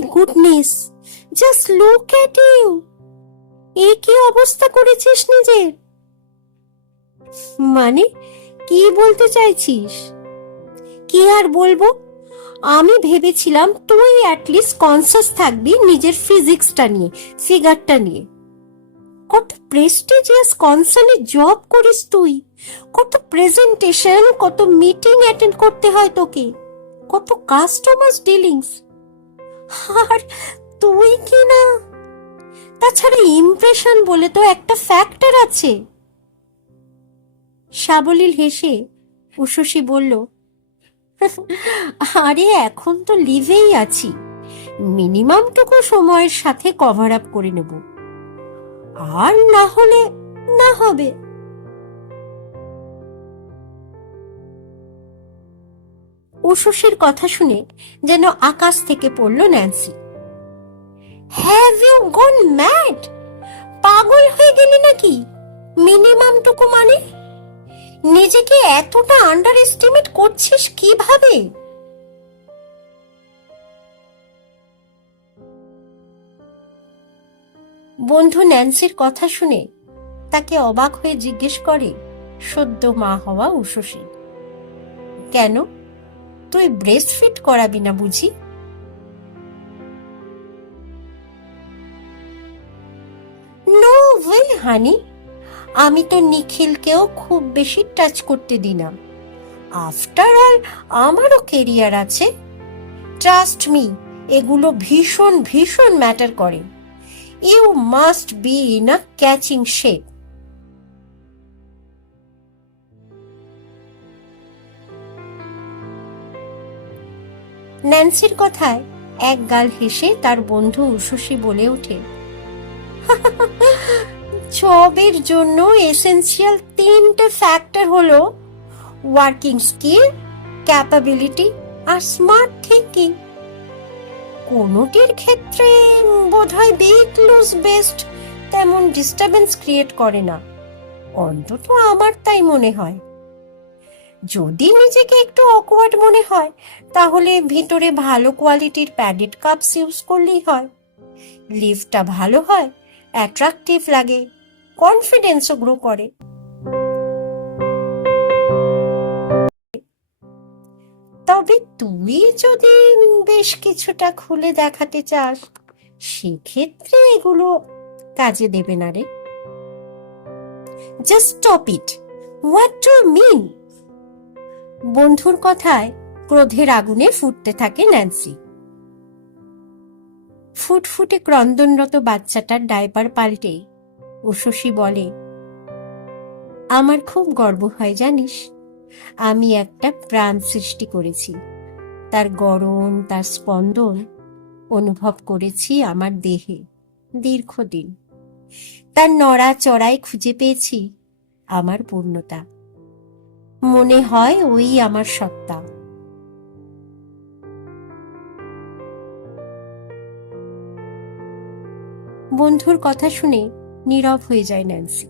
Goodness just look at you এ কি অবস্থা করেছিস নিজের? মানে কি বলতে চাইছিস? কি আর বলব? আমি ভেবেছিলাম তুই অ্যাটলিস্ট কনসাস থাকবি নিজের ফিজিক্সটা নিয়ে ফিগারটা নিয়ে। কত প্রেস্টিজিয়াস কনসার্নে জব করিস তুই। কত প্রেজেন্টেশন কত মিটিং অ্যাটেন্ড করতে হয় তোকে। কত কাস্টমার ডিলিংস আর তুই কি না? তাছাড়া ইমপ্রেশন বলে তো একটা ফ্যাক্টর আছে। সাবলীল হেসে উষসী বলল, আরে, এখন তো লিভেই আছি। মিনিমামটুকু সময়ের সাথে কভার আপ করে নেব। আর না হলে না হবে। উষসীর কথা শুনে যেন আকাশ থেকে পড়ল Nancy. Have you gone mad পাগল হয়ে গেলি নাকি? মিনিমামটুকু মানে? নিজেকে এতটা আন্ডার এস্টিমেট করছিস কীভাবে? বন্ধু ন্যান্সির কথা শুনে তাকে অবাক হয়ে জিজ্ঞেস করে সদ্য মা হওয়া উষসী কেন? তুই ব্রেস্ট ফিট করাবি না বুঝি? নো ওয়ে হানি আমি তো নিখিলকেও খুব বেশি টাচ করতে না আফটার অল আমারও কেরিয়ার আছে। ট্রাস্ট মি এগুলো ভীষণ ভীষণ ম্যাটার করে। You must be in a catching shape ন্যান্সির কথায় এক গাল হেসে তার বন্ধু উষসী বলে ওঠে। জবের জন্য এসেনশিয়াল তিনটে ফ্যাক্টর হলো ওয়ার্কিং স্কিল, ক্যাপাবিলিটি আর স্মার্ট থিঙ্কিং কোনোটির ক্ষেত্রে বোধহয় বিগ লুজ বেস্ট তেমন ডিস্টারবেন্স ক্রিয়েট করে না। অন্তত আমার তাই মনে হয়। যদি নিজেকে একটু অকওয়ার্ড মনে হয়, তাহলে ভিতরে ভালো কোয়ালিটির প্যাডেড কাপস ইউজ করলেই হয়। লিফটটা ভালো হয় অ্যাট্রাকটিভ লাগে কনফিডেন্সও গ্রো করে। তবে তুই যদি বেশ কিছুটা খুলে দেখাতে চাস, সেক্ষেত্রে এগুলো কাজে দেবে না রে। Just stop it what to mean বন্ধুর কথায় ক্রোধের আগুনে ফুটতে থাকে ন্যান্সি। ফুটফুটে ক্রন্দনরত বাচ্চাটার ডাইপার পাল্টে উষসী বলে, আমার খুব গর্ব হয় জানিস, আমি একটা প্রাণ সৃষ্টি করেছি। তার গরম তার স্পন্দন অনুভব করেছি আমার দেহে দীর্ঘদিন। তার নড়া চড়াই খুঁজে পেয়েছি আমার পূর্ণতা। মনে হয় ওই আমার সত্তা। বন্ধুর কথা শুনে নীরব হয়ে যায় ন্যান্সি।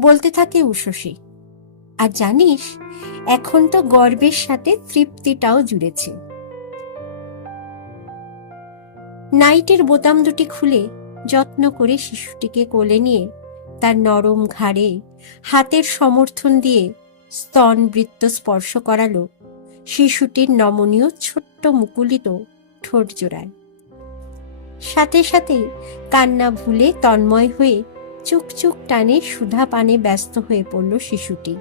বলতে থাকে উষসী আর জানিস, এখন তো গর্বের সাথে তৃপ্তিটাও জুড়েছে। নাইটের বোতাম দুটি খুলে যত্ন করে শিশুটিকে কোলে নিয়ে তার নরম ঘাড়ে হাতের সমর্থন দিয়ে স্তন বৃত্ত স্পর্শ করালো। শিশুটির নমনীয় ছোট্ট মুকুলিত ঠোঁট জোড়ায়। সাথে সাথে কান্না ভুলে তন্ময় হয়ে চুক চুক টানে সুধা পানে ব্যস্ত হয়ে পড়ল শিশুটি।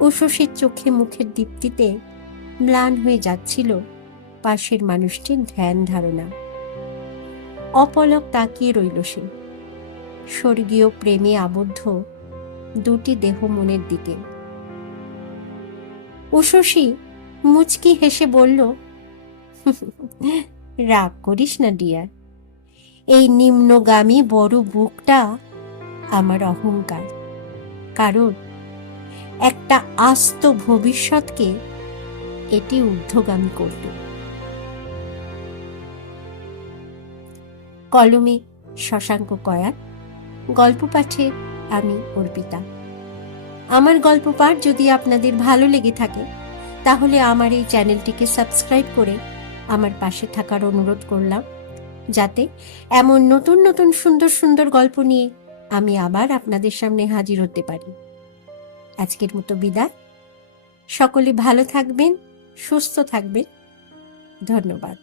উষসীর চোখে মুখের দীপ্তিতে ম্লান হয়ে যাচ্ছিল পাশের মানুষটির ধ্যান ধারণা। অপলক তাকিয়ে রইল সে। স্বর্গীয় প্রেমে আবদ্ধ দুটি দেহ মনের দিকে। উষসী মুচকি হেসে বলল, রাগ করিস না, ডিয়ার। এই নিম্নগামী বড় বুকটা আমার অহংকার। কারণ একটা আস্ত ভবিষ্যৎকে এটি ঊর্ধ্বগামী করবে কলমে শশাঙ্ক কয়ার, গল্প পাঠে আমি, অর্পিতা। আমার গল্প পাঠ যদি আপনাদের ভালো লেগে থাকে, তাহলে আমার এই চ্যানেলটিকে সাবস্ক্রাইব করে আমার পাশে থাকার অনুরোধ করলাম, যাতে এমন নতুন নতুন সুন্দর সুন্দর গল্প নিয়ে আমি আবার আপনাদের সামনে হাজির হতে পারি। আজকের মতো বিদায়। সকলে ভালো থাকবেন, সুস্থ থাকবেন। ধন্যবাদ।